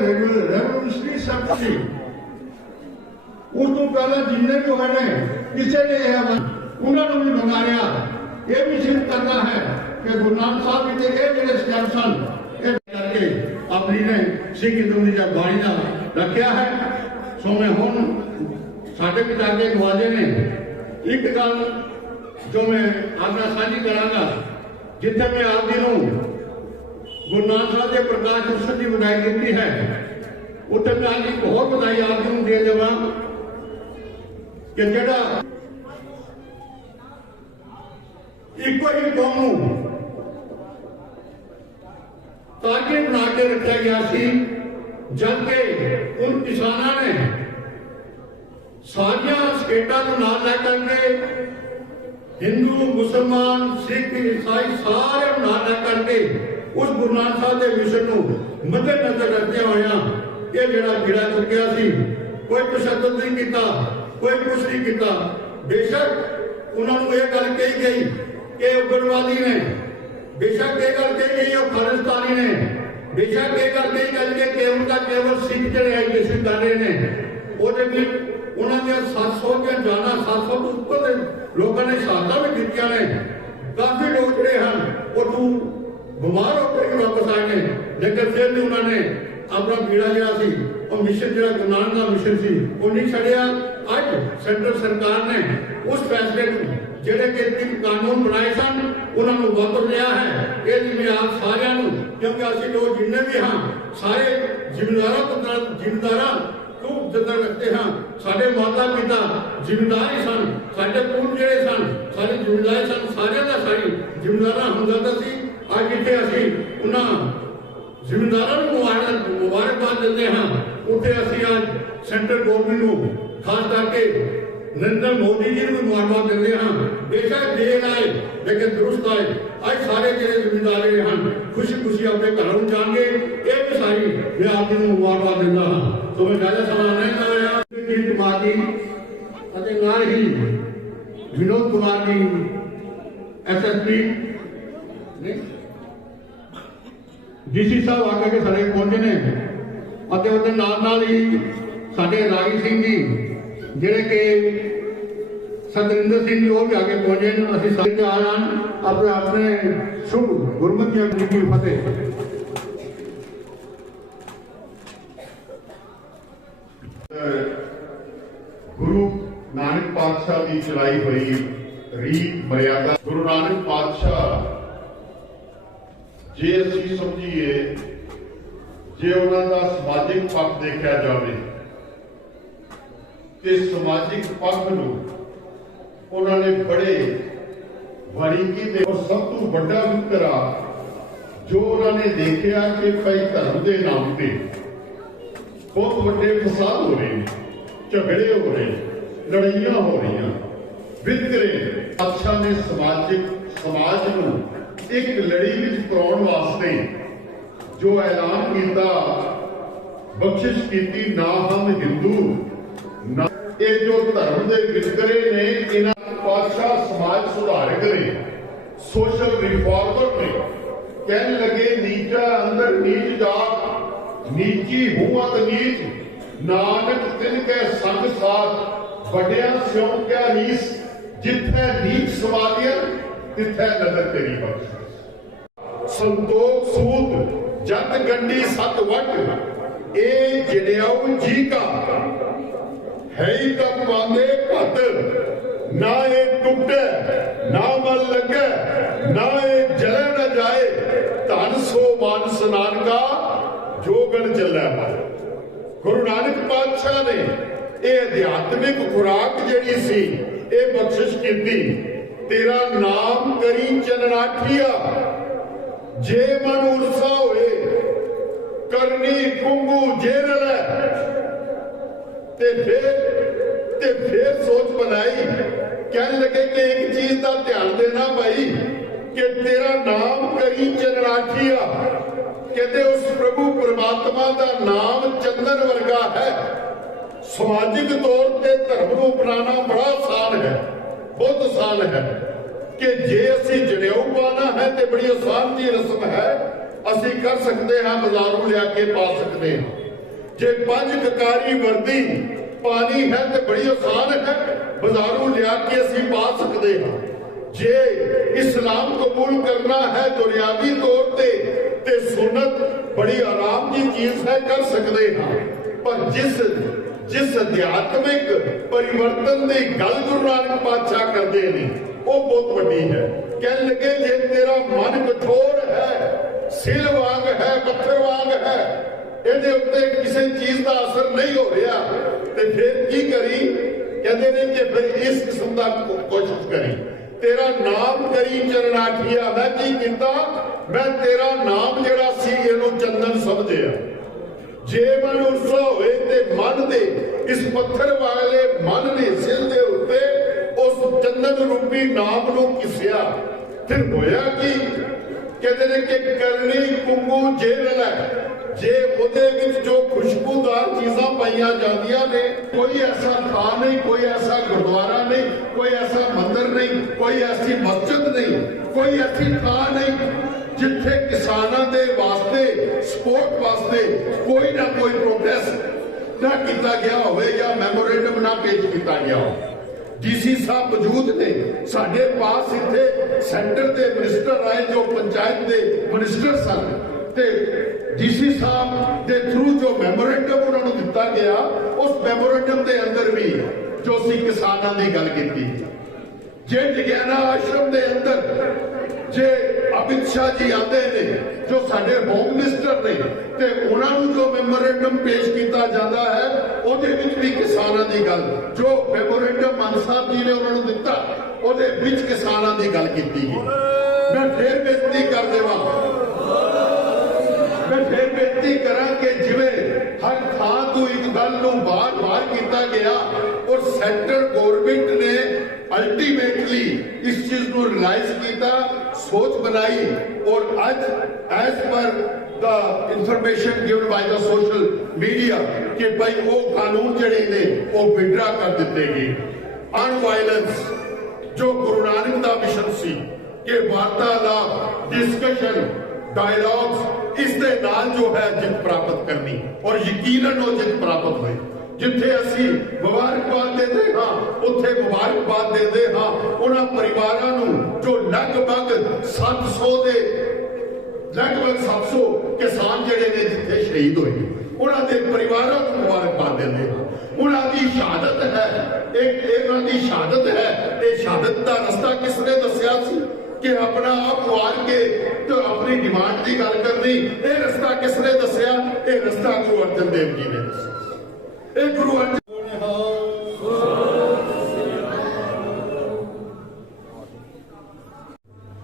Revolutionary शब्द सी उस तो पहले जिन्ने भी होए ने किसी ने उन्होंने भी मंगाया ये भी सिद्ध करना है कि गुरु नानक साहब जी के जो स्टेप सन करके अपनी ने सिख हिंदू की जब बाणी का रखा है। सो मैं हुण साढ़े पिताजे नवाजे ने एक गल जो मैं आपने साझी करांगा जिथे मैं आप जी गुरु नानक साहब के प्रकाश उत्सव की बधाई दी है उत्थे मैं आज एक होर बधाई आप जी दे देवां कि जिहड़ा इको ही कौम ताकि बना के रखा गया सी जबकि उन किसानों ने सारिया स्टेटा को नाम लै करके हिंदू मुसलमान सिख ईसाई सारे नाम लै करके उस गुरु नानक साहब के मिशन को मद्देनजर रखते हुए ये जड़ा कीड़ा चुकिया सी कोई तशद्दुद नहीं किया कोई कुछ नहीं किया। बेशक उन्होंने ये गल कही गई कि उग्रवादी ने, बेशक ये गल कही गई खालिस्तानी ने, बेशक ये गल कही गई कि उनका केवल सिख जो एजुकेशन कर रहे हैं उन्होंने 700 जाना 700 तो ऊपर लोगों ने शहादत भी दी ने। काफी लोग जोड़े हैं वो तू बीमार होकर वापस आए हैं लेकिन फिर भी उन्होंने अपना पीड़ा जरा सी और मिशन जो गुरु नानक का मिशन सी वो नहीं छड़िया। अज सेंट्रल सरकार ने उस फैसले जेडे के 3 कानून बनाए सन उन्होंने वापर लिया है। ये मैं आप सारिया क्योंकि असं लोग जिन्ने भी हाँ सारे जिम्मेदारा खूब जतन रखते हैं। साढ़े माता पिता जिम्मेदार ही सन, साढ़े पूर्व जड़े सन सारी जिम्मेदारी सन, सारे का सारी जिम्मेदार हमदर्द सी। अज जिथे असी उन्होंने जिम्मेदारों को मुबारकबाद देते हैं उत्थे असी अज सेंट्रल गवर्नमेंट को खास करके नरेंद्र मोदी जी को मुबारकबाद देते हैं। बेशक देर आए लेकिन दुरुस्त आए। अज सारे जो जिम्मेदार हैं खुशी खुशी अपने घरों जाएंगे ये भी सारी मैं आप जी को मुबारकबाद देता हाँ। तो मैं ज्यादा सवाल नहीं लाया कुमार जी ना ही विनोद कुमार जी SSP DC साहब आके के सारे पहुंचे ने ਅਤੇ ਉਹਦੇ ਨਾਲ ही साडे रागी सिंह जी ਜਿਹੜੇ कि सतरिंदर सिंह जी वो भी आगे पहुंचे ने। ਅਸੀਂ ਸਾਰੇ ਤਿਆਰ ਹਾਂ अपने अपने शुभ गुरमਤਿ की फतेह। गुरु नानक पातशाह की चलाई हुई रीत मर्यादा गुरु नानक पातशाह जे असी समझिए जे उन्होंने समाजिक पक्ष देखा जाए तो समाजिक पक्ष उन्होंने बड़े बारीकी दे और सब तो बड़ा वितरा जो उन्होंने देखा कि कई धर्म के नाम पे बहुत बड़े फसाद हो रहे हैं, झगड़े हो रहे हैं, लड़ाइयां हो रही, वितरे। पातशाह ने समाज को एक लड़ी विच पराउण वास्ते जो ऐलान किया बख्शिश की ना हम हिंदू ना ये जो धर्म के वितकरे ने इन्हां पातशाह समाज सुधारक ने सोशल रिफॉर्मर ने कहने लगे नीचा अंदर नीच जात नीची हुआ तो नीच नानक तिनके संग साथ वड्या स्यों क्या रीस जिथे नीच समादिया तिथे नजर तेरी बख्श संतोख सूत जत गंडी सत वट ए जनेऊ जी का है कब पांदे भत ना ये टुटे ना मन लगे ना ये जले न जाए धन सो मान स्नान का जो गण चले पाए। गुरु नानक पातशाह ने ये अध्यात्मिक खुराक जिहड़ी सी ये बख्शिश की तेरा नाम करी चननाठिया जे मन उर्सा होए करनी कुंगू जेरल ते फिर सोच बनाई कहने लगे कि एक चीज का ध्यान देना भाई कि तेरा नाम करी चनराठिया कहते उस प्रभु परमात्मा का नाम चंदन वर्गा है। समाजिक तौर पर धर्म को अपनाना बड़ा आसान है, बहुत आसान है कि जे असी जनेऊ पाना है तो बड़ी आसान जी रस्म है, असी कर सकते हैं, बाजारों लिया के पा सकते हैं। जे पंज ककारी वर्दी पानी है तो बड़ी आसान है, बाजारों लिया के असी पा सकते हैं। जे इस्लाम कबूल करना है दुनियावी तौर ते सुन्नत बड़ी आराम की चीज है, कर सकते हैं। पर जिस अध्यात्मिक परिवर्तन की गल गुरु नानक पातशाह करते हैं वो बहुत बड़ी है। कह लगे जे तेरा मन कठोर है, सिल वांग है, पत्थर वांग है, ਇਹਦੇ ਉੱਤੇ ਕਿਸੇ ਚੀਜ਼ ਦਾ ਅਸਰ ਨਹੀਂ ਹੋ ਰਿਹਾ ਤੇ ਫਿਰ ਕੀ ਕਰੀ? ਕਹਿੰਦੇ ਨੇ ਕਿ ਫਿਰ ਇਸ ਕਿਸਮ ਦਾ ਕੋਸ਼ਿਸ਼ ਕਰੀ, ਤੇਰਾ ਨਾਮ ਕਰੀ ਚਰਨਾਠੀਆ। ਮੈਂ ਕੀ ਕੀਤਾ? ਮੈਂ ਤੇਰਾ ਨਾਮ ਜਿਹੜਾ ਸੀ ਇਹਨੂੰ ਚੰਦਨ ਸਮਝਿਆ। ਜੇ ਮਨ ਉਸਾ ਹੋਏ ਤੇ ਮਨ ਦੇ ਇਸ ਪੱਥਰ ਵਾਲੇ ਮਨ ਨੇ ਸਿਰ ਦੇ ਉੱਤੇ ਉਸ ਚੰਦਨ ਰੂਪੀ ਨਾਮ ਨੂੰ ਘਿਸਿਆ। ਫਿਰ ਹੋਇਆ ਕੀ? ਕਹਿੰਦੇ ਨੇ ਕਿ ਕਰਨੀ ਕੁੰਗੂ ਜੇਲ੍ਹ ਹੈ, जे ਉਹਦੇ ਵਿੱਚ ਜੋ ਖੁਸ਼ਬੂਦਾਰ ਚੀਜ਼ਾਂ ਪਾਈਆਂ ਜਾਂਦੀਆਂ ਨੇ, ਕੋਈ ਐਸਾ ਥਾਂ ਨਹੀਂ, ਕੋਈ ਐਸਾ ਗੁਰਦੁਆਰਾ ਨਹੀਂ, ਕੋਈ ਐਸਾ ਮੰਦਿਰ ਨਹੀਂ, ਕੋਈ ਐਸੀ ਮਸਜਿਦ ਨਹੀਂ, ਕੋਈ ਐਸੀ ਥਾਂ ਨਹੀਂ ਜਿੱਥੇ ਕਿਸਾਨਾਂ ਦੇ ਵਾਸਤੇ ਸਪੋਰਟ ਵਾਸਤੇ ਕੋਈ ਨਾ ਕੋਈ ਪ੍ਰੋਟੈਸਟ ਨਾ ਕੀਤਾ ਗਿਆ ਹੋਵੇ ਜਾਂ ਮੈਮੋਰੈਂਡਮ ਨਾ ਪੇਸ਼ ਕੀਤਾ ਗਿਆ ਹੋਵੇ। ਡੀਸੀ ਸਾਹਿਬ ਮੌਜੂਦ ਨੇ ਸਾਡੇ ਪਾਸ, ਇੱਥੇ ਸੈਂਟਰ ਦੇ ਮਿਨਿਸਟਰ ਆਏ ਜੋ ਪੰਚਾਇਤ ਦੇ ਮਿਨਿਸਟਰ ਸਨ ਤੇ ਡੀਸੀ ਸਾਹਿਬ ਦੇ ਥਰੂ ਜੋ ਮੈਮੋਰੈਂਡਮ ਉਹਨਾਂ ਨੂੰ ਦਿੱਤਾ ਗਿਆ, ਉਸ ਮੈਮੋਰੈਂਡਮ ਦੇ ਅੰਦਰ ਵੀ ਜੋ ਅਸੀਂ ਕਿਸਾਨਾਂ ਦੀ ਗੱਲ ਕੀਤੀ। ਜੇ ਜਗਿਆਣਾ ਆਸ਼ਰਮ ਦੇ ਅੰਦਰ ਜੇ ਅਮਿਤ ਸ਼ਾਹ ਜੀ ਆਉਂਦੇ ਨੇ ਜੋ ਸਾਡੇ ਹੋਮ ਮਿਨਿਸਟਰ ਨੇ ਤੇ ਉਹਨਾਂ ਨੂੰ ਜੋ ਮੈਮੋਰੈਂਡਮ ਪੇਸ਼ ਕੀਤਾ ਜਾਂਦਾ ਹੈ ਉਹਦੇ ਵਿੱਚ ਵੀ ਕਿਸਾਨਾਂ ਦੀ ਗੱਲ, ਜੋ ਮੈਮੋਰੈਂਡਮ ਮਾਨ ਸਾਹਿਬ ਜੀ ਨੇ ਉਹਨਾਂ ਨੂੰ ਦਿੱਤਾ ਉਹਦੇ ਵਿੱਚ ਕਿਸਾਨਾਂ ਦੀ ਗੱਲ ਕੀਤੀ ਗਈ। ਮੈਂ ਫੇਰ ਬੇਨਤੀ ਕਰ ਦੇਵਾਂ, मैं फिर बेनती करा कि जिवें हर थां तो एक गल नूं बार-बार किया गया और सेंटर गवर्नमेंट ने अल्टीमेटली इस चीज को रियलाइज किया, सोच बनाई और आज एज पर the information given by the social media कि भाई वो कानून जड़े ने वो विड्रा कर दिते गए। अन वायलेंस जो गुरु नानक दा मिशन सी कि वार्तालाप, डिस्कशन, डायलॉग्स, इस दे नाल जो है जित प्राप्त करनी और यकीनन वो जित प्राप्त हुई। जिथे असी मुबारकबाद देते हाँ उत्थे मुबारकबाद देते हाँ उन्हां परिवारां नूं जो लगभग 700 किसान जिहड़े ने जिथे शहीद होए उन्हां दे परिवारां नूं मुबारकबाद देते हाँ। उन्हां दी शहादत है, एक इन्हां दी शहादत है। ये शहादत दा रस्ता किसने दस्या सी कि अपना आप मार के तो अपनी डिमांड की गल करनी? ये रास्ता किसने दसिया? ये रास्ता गुरु अर्जन देव जी ने दसिया। ये गुरु अर्जन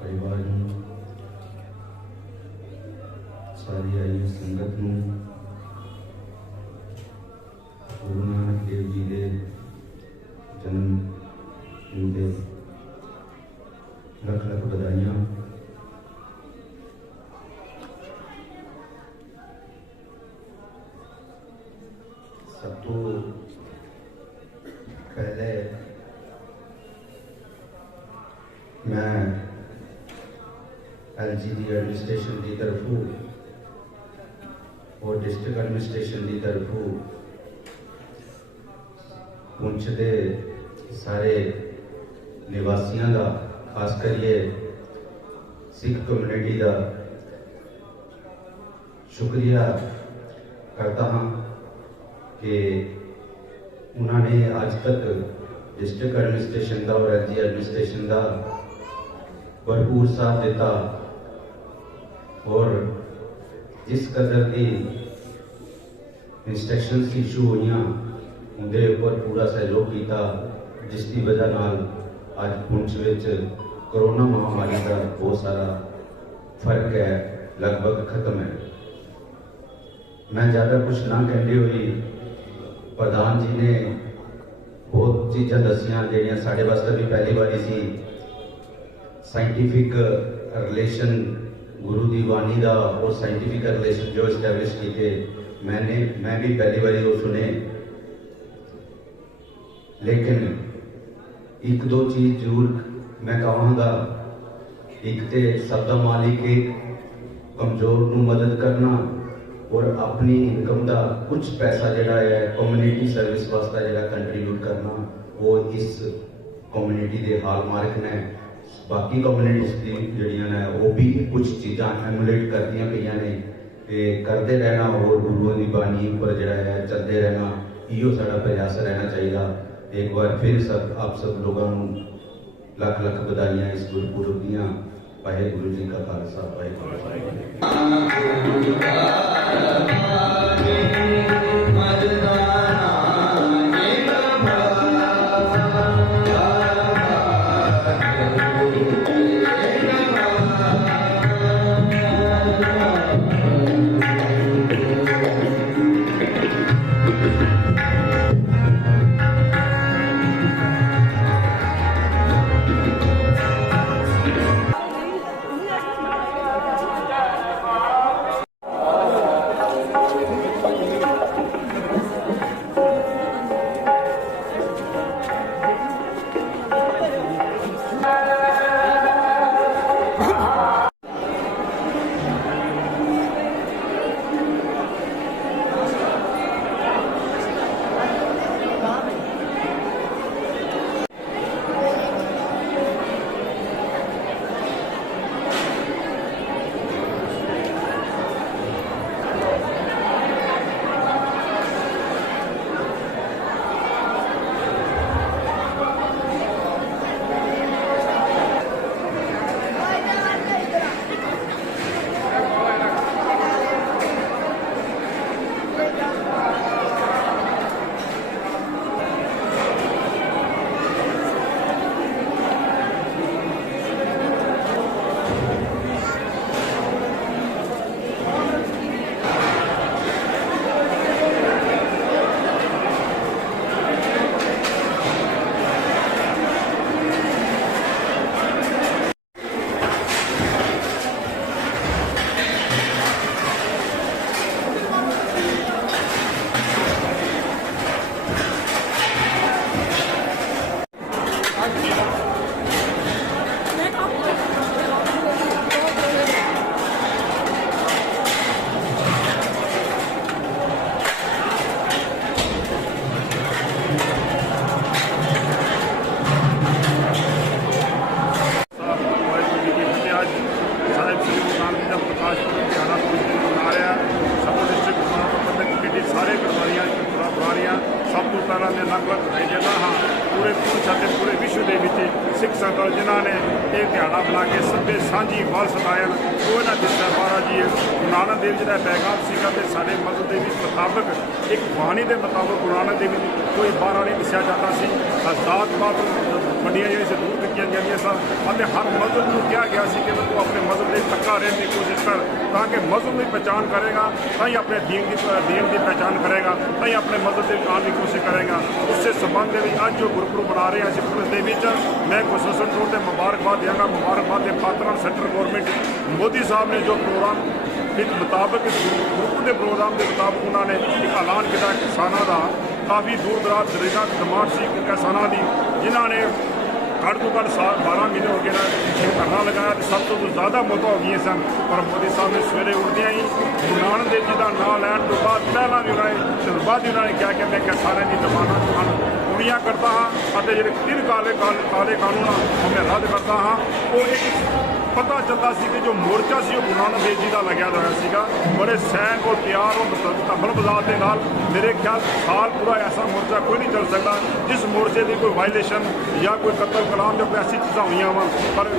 परिवार सारी आई संगत गुरु नानक देव जी के जन्म दिन के लख लख बधाइयां। सब तो पहले मैं LGD एडमिनिस्ट्रेशन की तरफों और डिस्ट्रिक्ट एडमिनिस्ट्रेशन की तरफों पुंछ के सारे निवासियों का, खास करिए सिख कम्युनिटी का शुक्रिया करता हाँ कि उन्होंने आज तक डिस्ट्रिक्ट एडमिनिस्ट्रेशन का और LG एडमिनिस्ट्रेशन का भरपूर साथ दिता और जिस कदर की इंस्ट्रक्शंस इशू हुई उनके ऊपर पूरा सहयोग किया, जिसकी वजह नाल आज पुंछ विच कोरोना महामारी का बहुत सारा फर्क है, लगभग खत्म है। मैं ज़्यादा कुछ ना कहते हुए प्रधान जी ने बहुत चीज़ां दसियां जिहड़ियां साडे वास्ते भी पहली बारी सी। साइंटिफिक रिलेशन गुरु की वाणी का और साइंटिफिक रिलेशन जो इस्टैबलिश किए मैं भी पहली बारी वो सुने, लेकिन एक दो चीज जरूर मैं कहूँगा। एक तो सबका मालिक एक कमजोर नू मदद करना और अपनी इनकम का कुछ पैसा जिहड़ा है कम्युनिटी सर्विस वास्ते जिहड़ा कंट्रीब्यूट करना वो इस कम्युनिटी के हालमार्क ने। बाकी कम्युनिटीज की जड़ियाँ ने वो भी कुछ चीज़ां एमुलेट करदियां पईयां ने ते करते रहना और गुरुओं की बाणी पर जिहड़ा है चलते रहना, इहो साडा प्रयास रहना चाहिए। एक बार फिर सब आप सब लोगों को लख लख बधाइयां इस गुरपुरब दियां। वाहिगुरू जी का खालसा, वाहिगुरू जी की फतेह। पूरे पुरुष और पूरे विश्व के सिख संगत जिन्होंने ये दिहाड़ा बना के सभ्य सांझी वाल सदायन वो इन्होंने दिता। महाराज जी गुरु नानक देव जी का पैगाम सीगा कि साढ़े मजहब के मुताबिक एक बाणी के मुताबिक गुरु नानक देव जी कोई बाहर नहीं दसिया जाता सी। जात पात वड्डियां जिहड़ियां दूर कीतियां जांदियां सन। हर मजहब को कहा गया कि तू अपने मजहब के पक्का रहने की कोशिश कर, ताकि मजहब की पहचान करेगा ताकि अपने दीन की पहचान करेगा, ताकि अपने मजहब के आने की कोशिश करेगा। उससे संबंध में अज जो गुरपुरब मना रहे हैं अस पुलिस के मैं खुशवसन तौर पर मुबारकबाद देंगा। मुबारकबाद के पात्र सेंट्रल गौरमेंट मोदी साहब ने जो प्रोग्राम के मुताबिक गुरपुरब के प्रोग्राम के मुताबिक उन्होंने एक ऐलान किया किसानों का। काफ़ी दूर दराज दरेगा डिमांड सी किसानों की, जिन्होंने घट तो घट 12 महीने हो गए ना एक धरना लगाया तो सब तो ज़्यादा मौत हो गई सन। पर मोदी साहब ने सवेरे उठदियां ही गुरु नानक देव जी का नाम लैन तो बाद पहला भी उन्होंने बाद ही उन्होंने क्या कि मैं किसानों की डिमांड पूरियां करता हाँ और जो 3 काले कानून मैं रद्द करता हाँ। वो एक पता चलता सी कि जो मोर्चा सी गुरु नानक देव जी का लग्या होया सीगा, बड़े सैन और प्यार और तबल बजात के नाल। मेरे ख्याल साल पूरा ऐसा मोर्चा कोई नहीं चल सकता जिस मोर्चे की कोई वायलेशन या कोई कतल कलाम या कोई ऐसी चीज़ा हुई वा। पर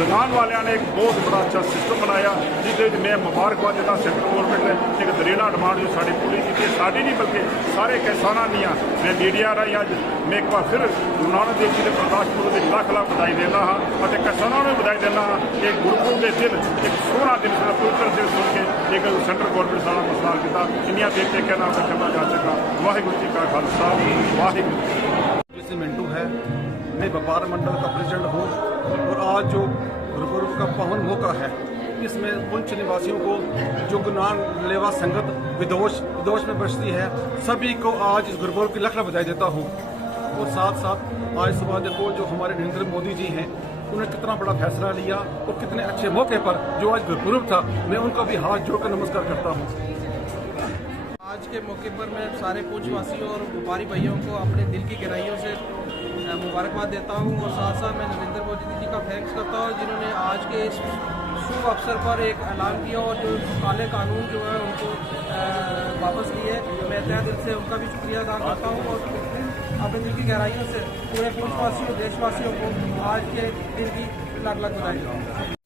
लगान वालिया ने एक बहुत बड़ा अच्छा सिस्टम बनाया जिसके मैं मुबारकबाद देता सेंट्रल गौरमेंट ने एक दरेला डिमांड जो साड़ी पूरी की साड़ी नहीं बल्कि सारे किसानों दियाँ। मैं मीडिया राही अज मैं एक बार फिर गुरु नानक देव जी के प्रकाश पुरब की लख लख बधाई देना हाँ और किसानों को बधाई देना हाँ। एक गुरपुरब के दिन एक सोहना दिन पवित्र दिन सुन के एक सेंट्रल गौरमेंट सारा मसला किया। इनिया देख के कहना रखा जा सका। वाहिगुरू जी का खालसा वाहिगुरू। जैसे मिंटू है, मैं व्यापार मंडल का प्रेसिडेंट हूँ और आज जो गुरपुरब का पावन मौका है इसमें पुंछ निवासियों को जो गुरु नानक लेवा संगत विदोष में बसती है सभी को आज इस गुरपुरब की लख लख बधाई देता हूँ। और साथ साथ आज सुबह देखो जो हमारे नरेंद्र मोदी जी हैं उन्होंने कितना बड़ा फैसला लिया और कितने अच्छे मौके पर जो आज गुरपुरब था मैं उनका भी हाथ जोड़कर नमस्कार करता हूँ। आज के मौके पर मैं सारे पुंछवासियों और व्यापारी भाइयों को अपने दिल की गहराइयों से मुबारकबाद देता हूँ और साथ साथ मैं नरेंद्र मोदी जी का थैंक्स करता हूँ जिन्होंने आज के इस शुभ अवसर पर एक ऐलान किया और जो काले कानून जो है उनको वापस लिए। मैं तहे दिल से उनका भी शुक्रिया अदा करता हूँ और अपने दिल की गहराइयों से पूरे पुंछवासियों देशवासियों को आज के दिन की लाख लाख बधाई।